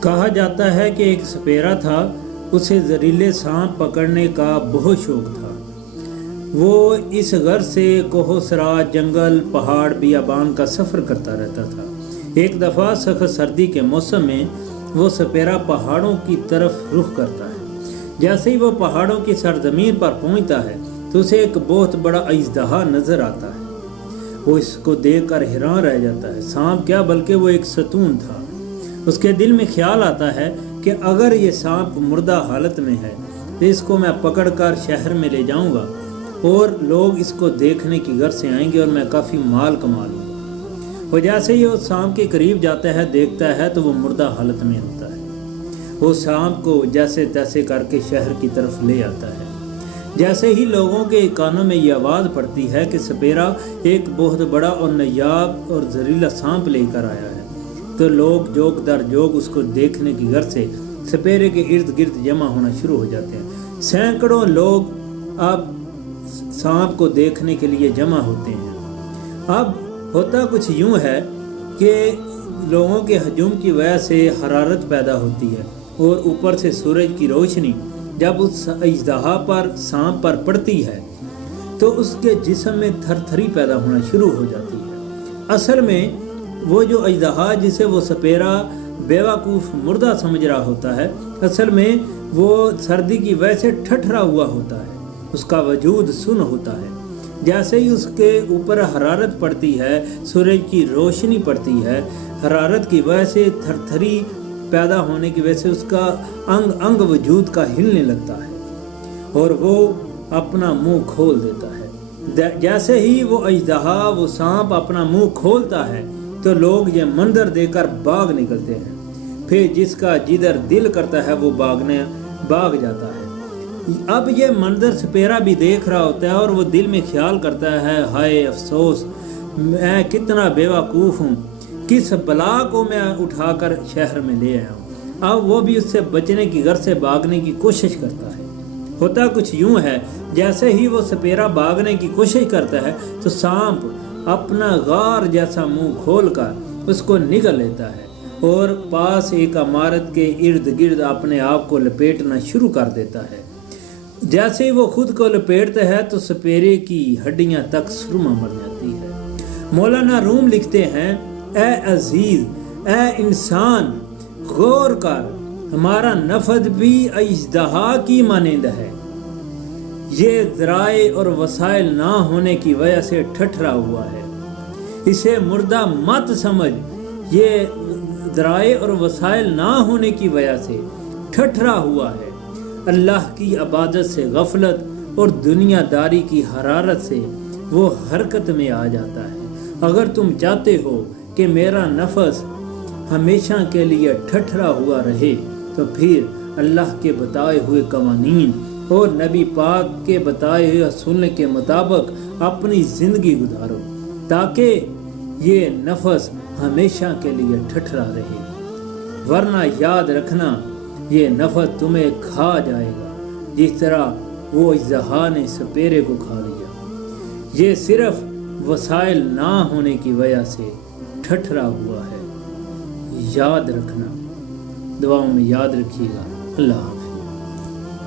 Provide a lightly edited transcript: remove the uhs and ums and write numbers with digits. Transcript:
کہا جاتا ہے کہ ایک سپیرا تھا، اسے زہریلے سانپ پکڑنے کا بہت شوق تھا۔ وہ اس غرض سے کوہ سرا، جنگل، پہاڑ، بیابان کا سفر کرتا رہتا تھا۔ ایک دفعہ سخت سردی کے موسم میں وہ سپیرا پہاڑوں کی طرف رخ کرتا ہے۔ جیسے ہی وہ پہاڑوں کی سرزمین پر پہنچتا ہے تو اسے ایک بہت بڑا اژدہا نظر آتا ہے۔ وہ اس کو دیکھ کر حیران رہ جاتا ہے۔ سانپ کیا بلکہ وہ ایک ستون تھا۔ اس کے دل میں خیال آتا ہے کہ اگر یہ سانپ مردہ حالت میں ہے تو اس کو میں پکڑ کر شہر میں لے جاؤں گا اور لوگ اس کو دیکھنے کی غرض سے آئیں گے اور میں کافی مال کما لوں گا۔ وہ جیسے ہی وہ سانپ کے قریب جاتا ہے، دیکھتا ہے تو وہ مردہ حالت میں ہوتا ہے۔ وہ سانپ کو جیسے تیسے کر کے شہر کی طرف لے آتا ہے۔ جیسے ہی لوگوں کے کانوں میں یہ آواز پڑتی ہے کہ سپیرا ایک بہت بڑا اور نایاب اور زہریلا سانپ لے کر آیا ہے، تو لوگ جوگ در جوگ اس کو دیکھنے کی غرض سے سپیرے کے ارد گرد جمع ہونا شروع ہو جاتے ہیں۔ سینکڑوں لوگ اب سانپ کو دیکھنے کے لیے جمع ہوتے ہیں۔ اب ہوتا کچھ یوں ہے کہ لوگوں کے ہجوم کی وجہ سے حرارت پیدا ہوتی ہے اور اوپر سے سورج کی روشنی جب اس اژدہا پر، سانپ پر پڑتی ہے تو اس کے جسم میں تھر تھری پیدا ہونا شروع ہو جاتی ہے۔ اصل میں وہ جو اژدہا جسے وہ سپیرا بیوقوف مردہ سمجھ رہا ہوتا ہے، اصل میں وہ سردی کی وجہ سے ٹھٹھرا ہوا ہوتا ہے، اس کا وجود سن ہوتا ہے۔ جیسے ہی اس کے اوپر حرارت پڑتی ہے، سورج کی روشنی پڑتی ہے، حرارت کی وجہ سے تھر تھری پیدا ہونے کی وجہ سے اس کا انگ انگ وجود کا ہلنے لگتا ہے اور وہ اپنا منہ کھول دیتا ہے۔ جیسے ہی وہ اژدہا، وہ سانپ اپنا منہ کھولتا ہے تو لوگ یہ منظر دیکھ کر بھاگ نکلتے ہیں۔ پھر جس کا جدھر دل کرتا ہے وہ بھاگ جاتا ہے۔ اب یہ منظر سپیرا بھی دیکھ رہا ہوتا ہے اور وہ دل میں خیال کرتا ہے، ہائے افسوس، میں کتنا بیوقوف ہوں، کس بلا کو میں اٹھا کر شہر میں لے آیا ہوں۔ اب وہ بھی اس سے بچنے کی غرض سے بھاگنے کی کوشش کرتا ہے۔ ہوتا کچھ یوں ہے، جیسے ہی وہ سپیرا بھاگنے کی کوشش کرتا ہے تو سانپ اپنا غار جیسا منہ کھول کر اس کو نگل لیتا ہے اور پاس ایک عمارت کے ارد گرد اپنے آپ کو لپیٹنا شروع کر دیتا ہے۔ جیسے ہی وہ خود کو لپیٹتا ہے تو سپیرے کی ہڈیاں تک سرما مر جاتی ہے۔ مولانا روم لکھتے ہیں، اے عزیز، اے انسان، غور کر، ہمارا نفس بھی اژدہا کی مانند ہے۔ یہ ذرائع اور وسائل نہ ہونے کی وجہ سے ٹھٹھرا ہوا ہے۔ اسے مردہ مت سمجھ، یہ ذرائع اور وسائل نہ ہونے کی وجہ سے ٹھٹھرا ہوا ہے۔ اللہ کی عبادت سے غفلت اور دنیا داری کی حرارت سے وہ حرکت میں آ جاتا ہے۔ اگر تم چاہتے ہو کہ میرا نفس ہمیشہ کے لیے ٹھٹھرا ہوا رہے تو پھر اللہ کے بتائے ہوئے قوانین اور نبی پاک کے بتائے ہوئے سننے کے مطابق اپنی زندگی گزارو تاکہ یہ نفس ہمیشہ کے لیے ٹھٹھرا رہے، ورنہ یاد رکھنا یہ نفس تمہیں کھا جائے گا جس طرح وہ اژدہا نے سپیرے کو کھا لیا۔ یہ صرف وسائل نہ ہونے کی وجہ سے ٹھٹھرا ہوا ہے، یاد رکھنا۔ دعاؤں میں یاد رکھیے گا۔ اللہ حافظ۔